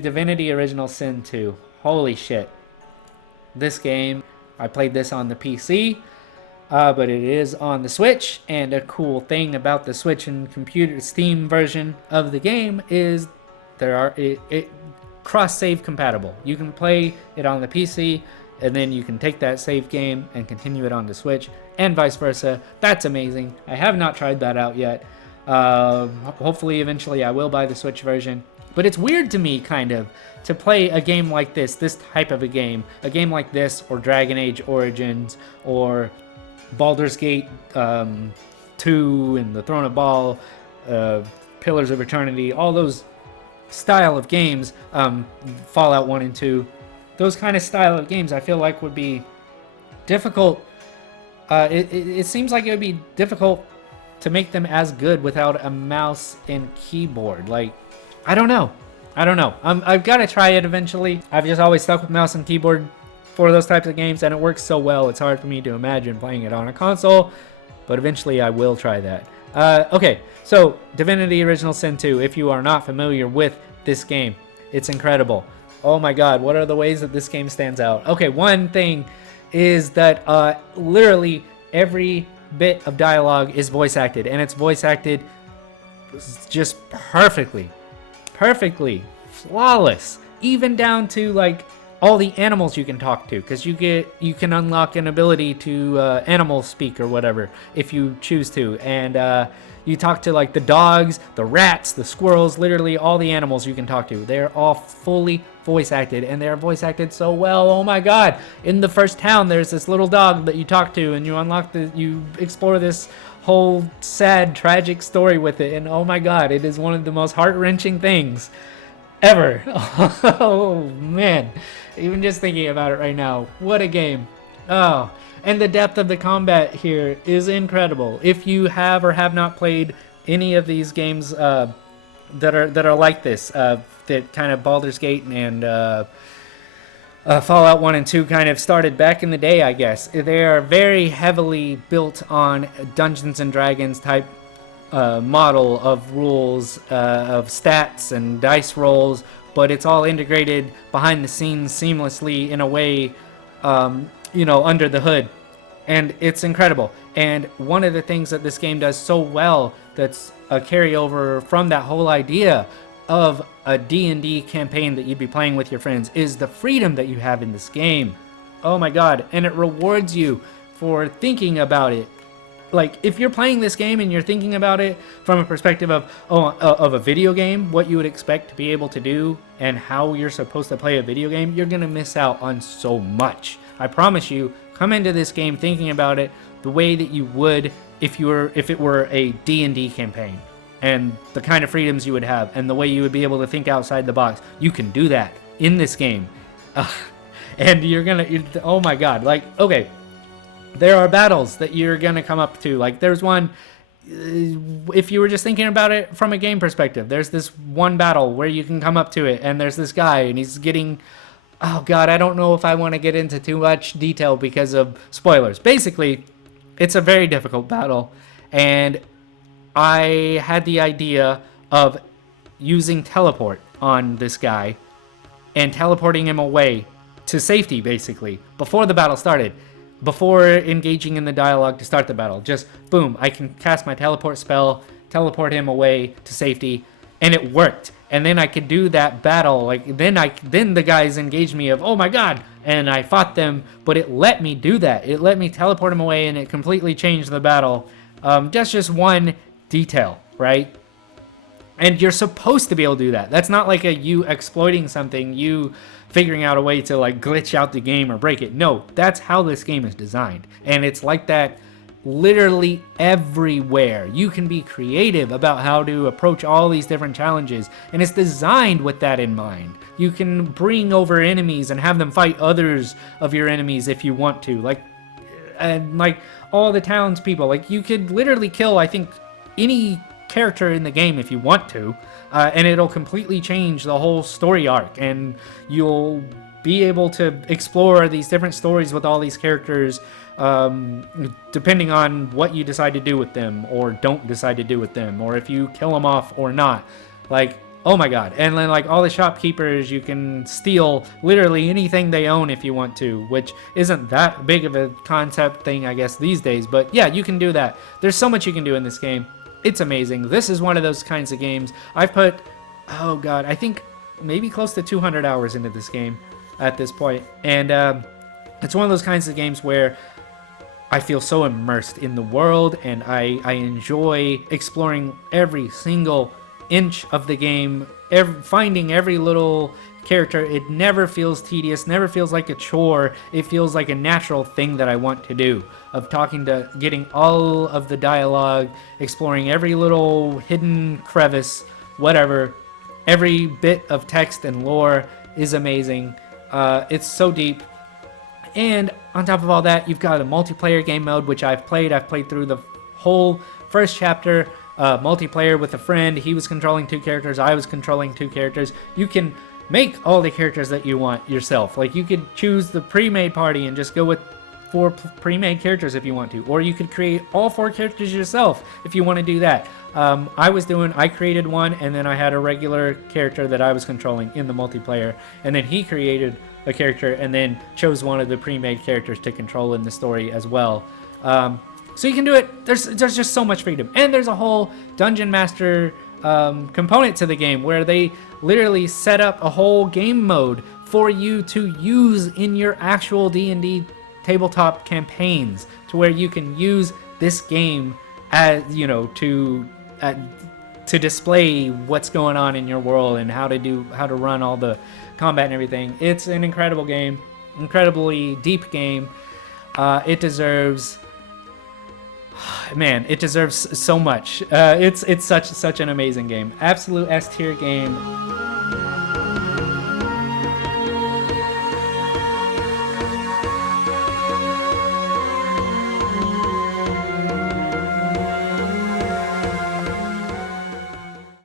Divinity Original Sin 2. Holy shit. This game, I played this on the PC, but it is on the Switch, and a cool thing about the Switch and computer Steam version of the game is it cross-save compatible. You can play it on the PC, and then you can take that save game and continue it on the Switch, and vice versa. That's amazing. I have not tried that out yet. Hopefully, eventually, I will buy the Switch version. But it's weird to me, kind of, to play a game like this type of a game like this, or Dragon Age Origins, or Baldur's Gate 2 and the Throne of Ball, Pillars of Eternity, all those style of games, Fallout 1 and 2, those kind of style of games I feel like would be difficult. It seems like it would be difficult to make them as good without a mouse and keyboard. Like, I don't know. I've got to try it eventually. I've just always stuck with mouse and keyboard for those types of games, and it works so well, it's hard for me to imagine playing it on a console, but eventually I will try that. Okay, so Divinity Original Sin 2, if you are not familiar with this game, it's incredible. Oh my god, what are the ways that this game stands out? Okay, one thing is that literally every bit of dialogue is voice acted, and it's voice acted just perfectly, flawless, even down to like all the animals you can talk to, because you can unlock an ability to animal speak or whatever if you choose to, and you talk to like the dogs, the rats, the squirrels, literally all the animals you can talk to. They're all fully voice acted, and they're voice acted so well. Oh my god. In the first town, there's this little dog that you talk to, and you explore this whole sad, tragic story with it, and oh my god, it is one of the most heart-wrenching things ever. Oh man, even just thinking about it right now, what a game. Oh, and the depth of the combat here is incredible. If you have or have not played any of these games that are like this, that kind of Baldur's Gate and Fallout 1 and 2 kind of started back in the day, I guess. They are very heavily built on Dungeons and Dragons type model of rules, of stats and dice rolls, but it's all integrated behind the scenes seamlessly in a way, under the hood. And it's incredible. And one of the things that this game does so well that's a carryover from that whole idea of a D&D campaign that you'd be playing with your friends is the freedom that you have in this game. Oh my god. And it rewards you for thinking about it. Like, if you're playing this game and you're thinking about it from a perspective of a video game, what you would expect to be able to do and how you're supposed to play a video game, you're going to miss out on so much. I promise you, come into this game thinking about it the way that you would if it were a D&D campaign, and the kind of freedoms you would have and the way you would be able to think outside the box. You can do that in this game. And oh my god, like, okay, there are battles that you're gonna come up to. Like, there's one, if you were just thinking about it from a game perspective, there's this one battle where you can come up to it, and there's this guy, and he's getting, oh god, I don't know if I want to get into too much detail because of spoilers. Basically, it's a very difficult battle, and I had the idea of using teleport on this guy and teleporting him away to safety, basically, before the battle started. Before engaging in the dialogue to start the battle, just boom, I can cast my teleport spell, teleport him away to safety, and it worked. And then I could do that battle, like, then the guys engaged me of, oh my god, and I fought them, but it let me do that. It let me teleport him away, and it completely changed the battle. That's just one detail, right? And you're supposed to be able to do that. That's not like you exploiting something, you figuring out a way to like glitch out the game or break it. No, that's how this game is designed. And it's like that literally everywhere. You can be creative about how to approach all these different challenges, and it's designed with that in mind. You can bring over enemies and have them fight others of your enemies if you want to. Like all the townspeople. Like, you could literally kill, I think, any character in the game if you want to, and it'll completely change the whole story arc, and you'll be able to explore these different stories with all these characters, depending on what you decide to do with them or don't decide to do with them, or if you kill them off or not. Like, Oh my god. And then like all the shopkeepers, you can steal literally anything they own if you want to, which isn't that big of a concept thing, I guess, these days. But yeah, you can do that. There's so much you can do in this game. It's amazing. This is one of those kinds of games. I've put, oh god, I think maybe close to 200 hours into this game at this point. And it's one of those kinds of games where I feel so immersed in the world, and I enjoy exploring every single inch of the game, finding every little character. It never feels tedious, never feels like a chore. It feels like a natural thing that I want to do, of getting all of the dialogue, exploring every little hidden crevice, whatever. Every bit of text and lore is amazing. It's so deep. And on top of all that, you've got a multiplayer game mode, which I've played. I've played through the whole first chapter, multiplayer with a friend. He was controlling 2 characters. I was controlling 2 characters. You can make all the characters that you want yourself. Like, you could choose the pre-made party and just go with 4 pre-made characters if you want to. Or you could create all 4 characters yourself if you want to do that. I created one, and then I had a regular character that I was controlling in the multiplayer. And then he created a character and then chose one of the pre-made characters to control in the story as well. So you can do it. There's just so much freedom. And there's a whole Dungeon Master component to the game where they literally set up a whole game mode for you to use in your actual D&D tabletop campaigns, to where you can use this game as, you know, to display what's going on in your world and how to run all the combat and everything. It's an incredible game, incredibly deep game. It deserves so much. It's such an amazing game. Absolute S tier game.